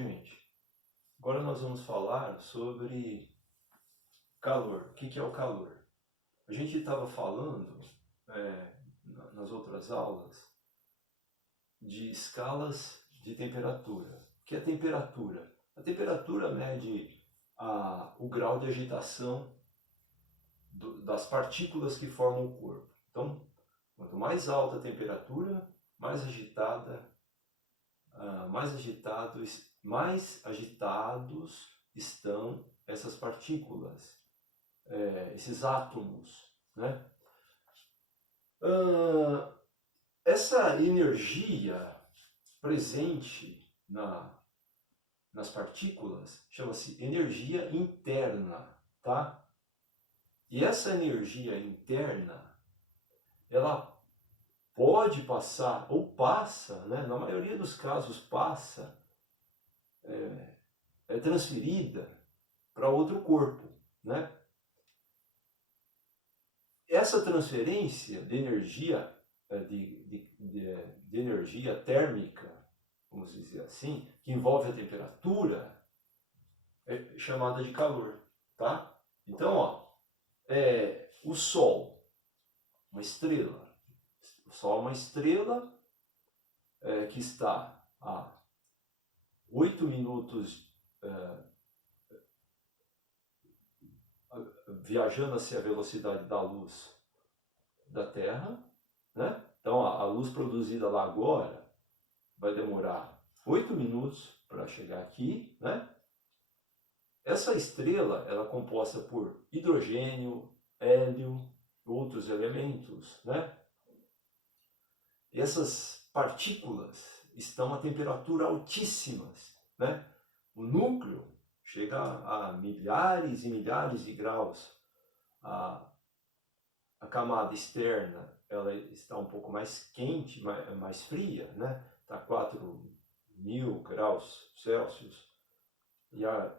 gente, agora nós vamos falar sobre calor. O que é o calor? A gente estava falando nas outras aulas de escalas de temperatura. O que é temperatura? A temperatura mede o grau de agitação das partículas que formam o corpo. Então, quanto mais alta a temperatura, mais agitados estão essas partículas, esses átomos, né? Essa energia presente nas partículas chama-se energia interna, tá? E essa energia interna, ela pode passar, ou passa, né? Na maioria dos casos passa, é transferida para outro corpo, né? Essa transferência de energia, de energia térmica, vamos dizer assim, que envolve a temperatura, é chamada de calor, tá? Então, ó, o Sol, uma estrela. O Sol é uma estrela que está a 8 minutos viajando assim a velocidade da luz da Terra, né? Então a luz produzida lá agora vai demorar 8 minutos para chegar aqui, né? Essa estrela ela é composta por hidrogênio, hélio, outros elementos, né? E essas partículas estão a temperatura altíssimas, né? O núcleo chega a milhares e milhares de graus. A camada externa ela está um pouco mais quente, mais fria, né? Está a 4.000 graus Celsius. E a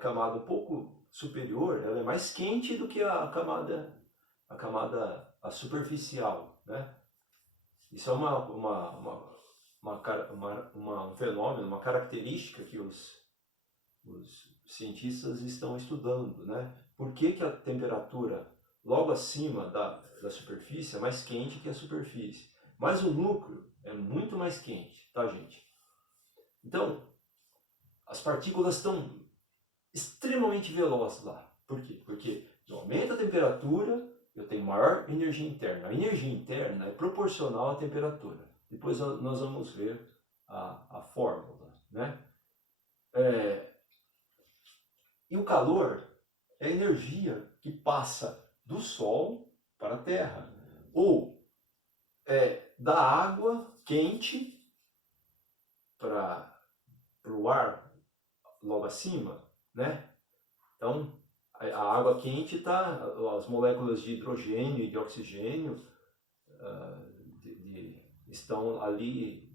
camada um pouco superior ela é mais quente do que a camada superficial, né? Isso é um fenômeno, uma característica que os cientistas estão estudando, né? Por que a temperatura logo acima da superfície é mais quente que a superfície? Mas o núcleo é muito mais quente, tá, gente? Então, as partículas estão extremamente velozes lá. Por quê? Porque aumenta a temperatura, eu tenho maior energia interna. A energia interna é proporcional à temperatura. Depois nós vamos ver a fórmula, né? E o calor é a energia que passa do Sol para a Terra, ou da água quente para o ar logo acima, né? Então, a água quente está, as moléculas de hidrogênio e de oxigênio estão ali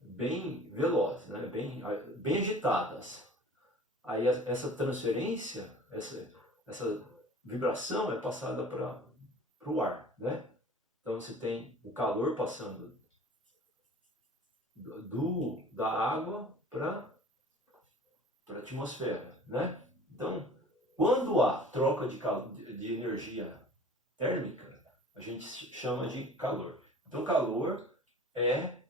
bem velozes, né? bem agitadas. Aí essa transferência, essa vibração é passada para o ar, né? Então você tem o calor passando da água para a atmosfera, né? Então, quando há troca de energia térmica, a gente chama de calor. Então, calor é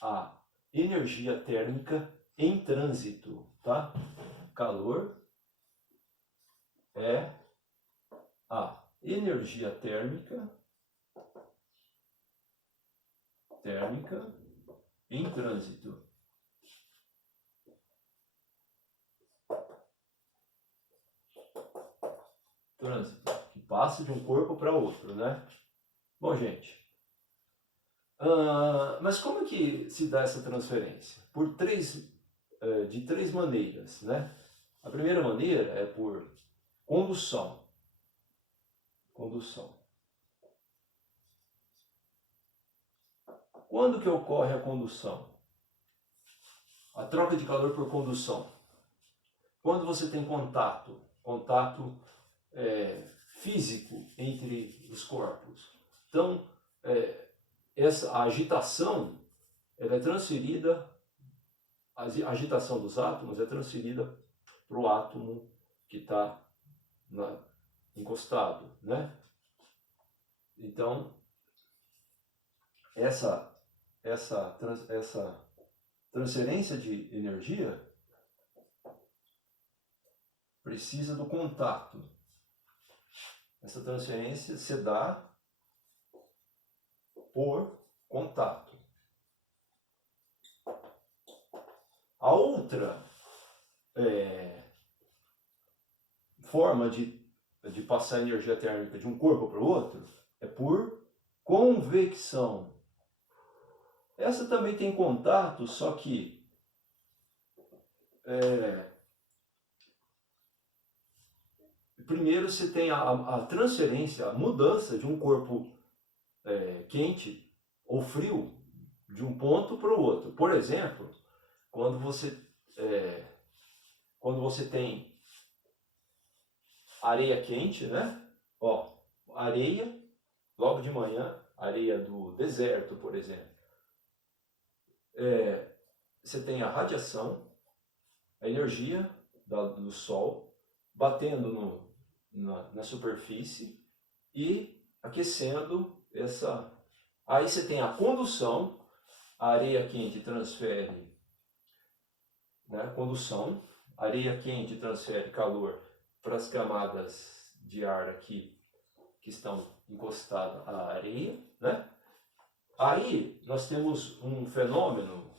a energia térmica em trânsito, tá? Calor é a energia térmica em trânsito. Trânsito, que passa de um corpo para outro, né? Bom, gente, mas como é que se dá essa transferência? De três maneiras, né? A primeira maneira é por condução. Quando que ocorre a condução? A troca de calor por condução. Quando você tem contato físico entre os corpos. Então, a agitação ela é transferida a agitação dos átomos é transferida para o átomo que está encostado, né? Então, essa transferência de energia precisa do contato. Essa transferência se dá por contato. A outra forma de passar energia térmica de um corpo para o outro é por convecção. Essa também tem contato, só que primeiro você tem a transferência, a mudança de um corpo quente ou frio de um ponto para o outro. Por exemplo, quando você tem areia quente, né? Ó, areia, logo de manhã, areia do deserto, por exemplo. Você tem a radiação, a energia do Sol batendo na superfície e aquecendo essa. Aí você tem a condução, a areia quente transfere, né, condução, a areia quente transfere calor para as camadas de ar aqui que estão encostadas à areia, né? Aí nós temos um fenômeno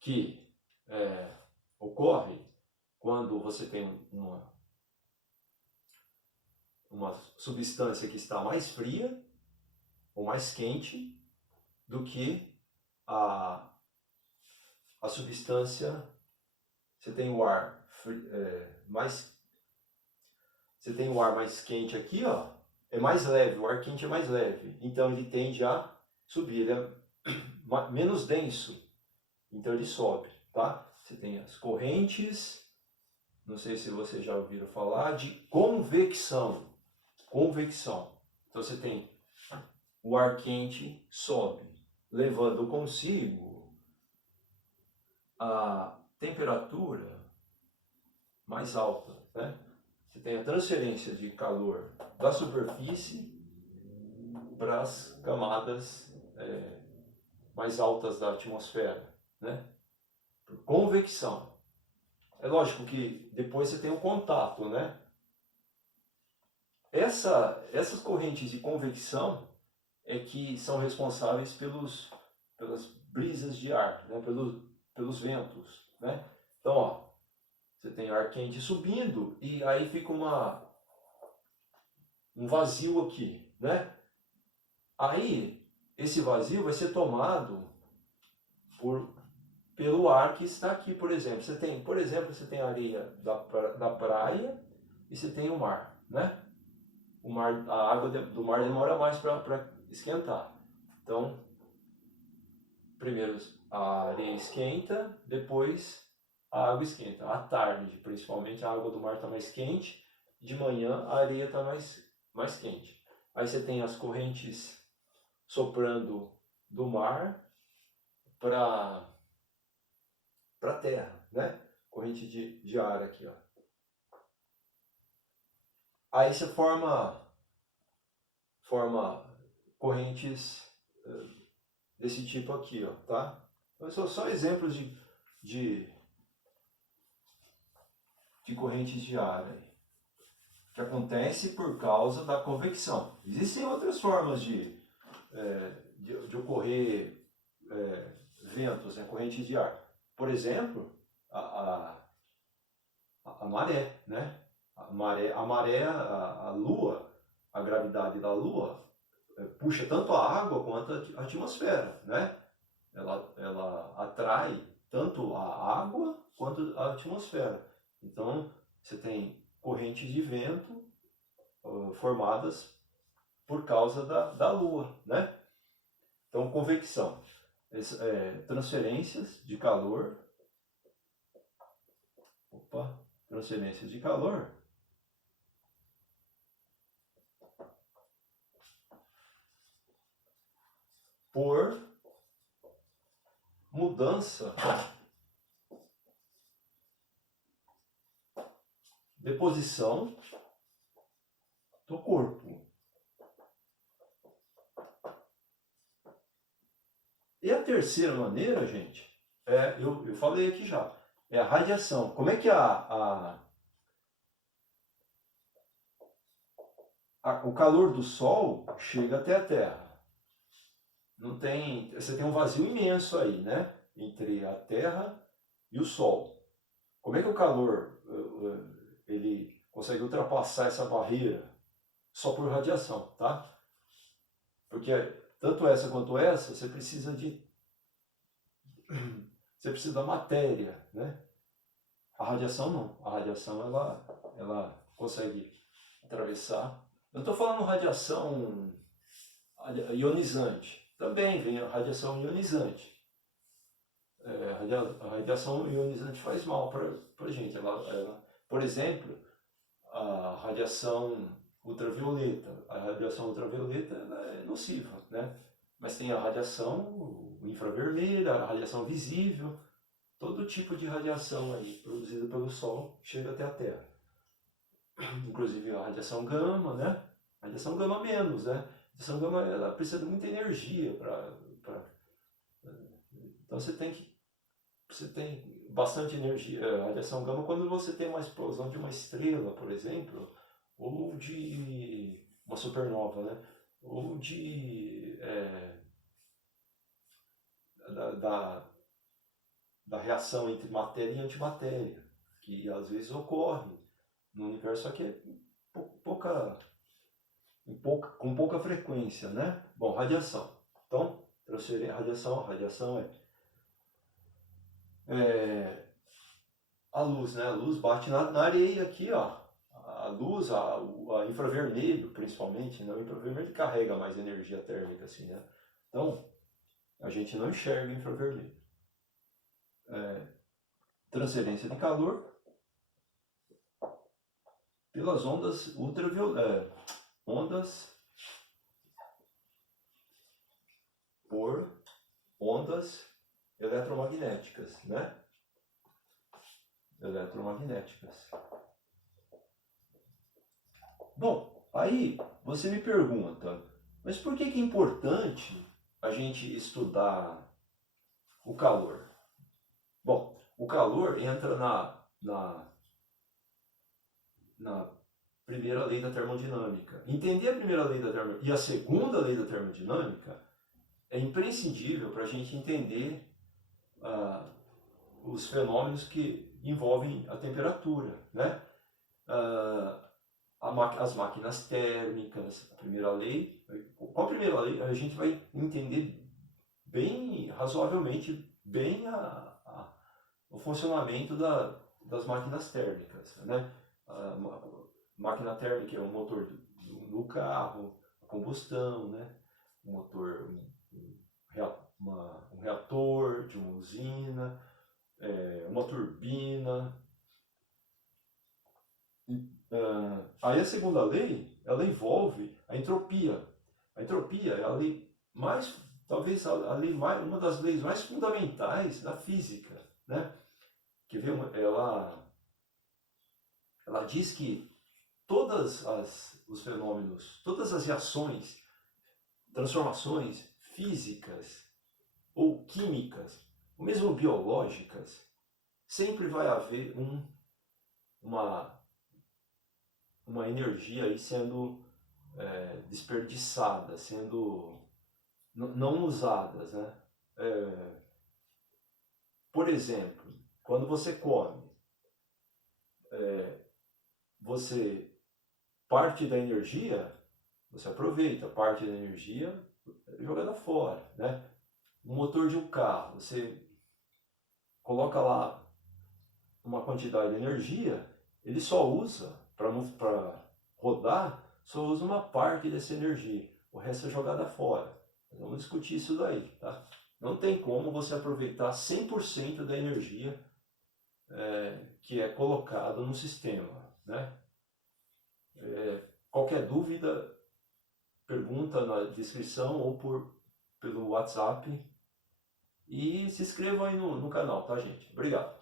que ocorre quando você tem uma substância que está mais fria ou mais quente do que a substância. Você tem o ar você tem o ar mais quente aqui, ó, é mais leve, o ar quente é mais leve, então ele tende a subir, ele é menos denso, então ele sobe, tá? Você tem as correntes, não sei se vocês já ouviram falar, de convecção. Convecção. Então você tem o ar quente sobe, levando consigo a temperatura mais alta, né? Você tem a transferência de calor da superfície para as camadas mais altas da atmosfera, né? Por convecção. É lógico que depois você tem o contato, né? Essas correntes de convecção é que são responsáveis pelas brisas de ar, né? pelos ventos, né? Então, ó, você tem ar quente subindo e aí fica um vazio aqui, né? Aí, esse vazio vai ser tomado pelo ar que está aqui, por exemplo. Você tem a areia da praia e você tem o mar, né? A água do mar demora mais para esquentar. Então, primeiro a areia esquenta, depois a água esquenta. À tarde, principalmente, a água do mar está mais quente, de manhã a areia está mais quente. Aí você tem as correntes soprando do mar para a terra, né? Corrente de ar aqui, ó. Aí você forma correntes desse tipo aqui, ó, tá? Então, são só exemplos de correntes de ar aí, que acontece por causa da convecção. Existem outras formas de ocorrer ventos, né, correntes de ar. Por exemplo, a maré, né? A Lua, a gravidade da Lua puxa tanto a água quanto a atmosfera, né? Ela atrai tanto a água quanto a atmosfera. Então, você tem correntes de vento formadas por causa da Lua, né? Então, convecção, transferências de calor, transferências de calor por mudança deposição do corpo. E a terceira maneira, gente, eu falei aqui já, é a radiação. Como é que o calor do Sol chega até a Terra? Você tem um vazio imenso aí, né? Entre a Terra e o Sol. Como é que o calor ele consegue ultrapassar essa barreira? Só por radiação, tá? Porque tanto essa quanto essa, você precisa da matéria, né? A radiação não. A radiação ela consegue atravessar. Eu estou falando radiação ionizante. Também vem a radiação ionizante. A radiação ionizante faz mal para a gente. Por exemplo, a radiação ultravioleta. A radiação ultravioleta ela é nociva, né? Mas tem a radiação infravermelha, a radiação visível, todo tipo de radiação aí produzida pelo Sol chega até a Terra. Inclusive a radiação gama, né? A radiação gama menos, né? A radiação gama ela precisa de muita energia então você tem bastante energia. A radiação gama quando você tem uma explosão de uma estrela, por exemplo, ou de uma supernova, né? Ou da reação entre matéria e antimatéria, que às vezes ocorre no universo, aqui é com pouca frequência, né? Bom, radiação. Então, radiação é a luz, né? A luz bate na areia aqui, ó. A luz, a infravermelho, principalmente, né? O infravermelho carrega mais energia térmica, assim, né? Então, a gente não enxerga infravermelho. Transferência de calor pelas ondas por ondas eletromagnéticas, né? Eletromagnéticas. Bom, aí você me pergunta, mas por que é importante a gente estudar o calor? Bom, o calor entra na primeira lei da termodinâmica. Entender a primeira lei da termodinâmica e a segunda lei da termodinâmica é imprescindível para a gente entender os fenômenos que envolvem a temperatura, né? As máquinas térmicas, a primeira lei. Com a primeira lei a gente vai entender razoavelmente bem o funcionamento das máquinas térmicas, né? A máquina térmica é um motor do carro, a combustão, né? Um motor, um reator de uma usina, uma turbina. Aí a segunda lei, ela envolve a entropia. A entropia é a lei talvez uma das leis mais fundamentais da física, né? Que ela diz que todos os fenômenos, todas as reações, transformações físicas ou químicas, ou mesmo biológicas, sempre vai haver uma energia aí sendo desperdiçada, sendo não usadas, né? Por exemplo, quando você come, parte da energia, você aproveita, parte da energia é jogada fora, né? O motor de um carro, você coloca lá uma quantidade de energia, ele só usa, para rodar, só usa uma parte dessa energia, o resto é jogada fora. Vamos discutir isso daí, tá? Não tem como você aproveitar 100% da energia que é colocado no sistema, né? Qualquer dúvida, pergunta na descrição ou pelo WhatsApp. E se inscrevam aí no canal, tá, gente? Obrigado.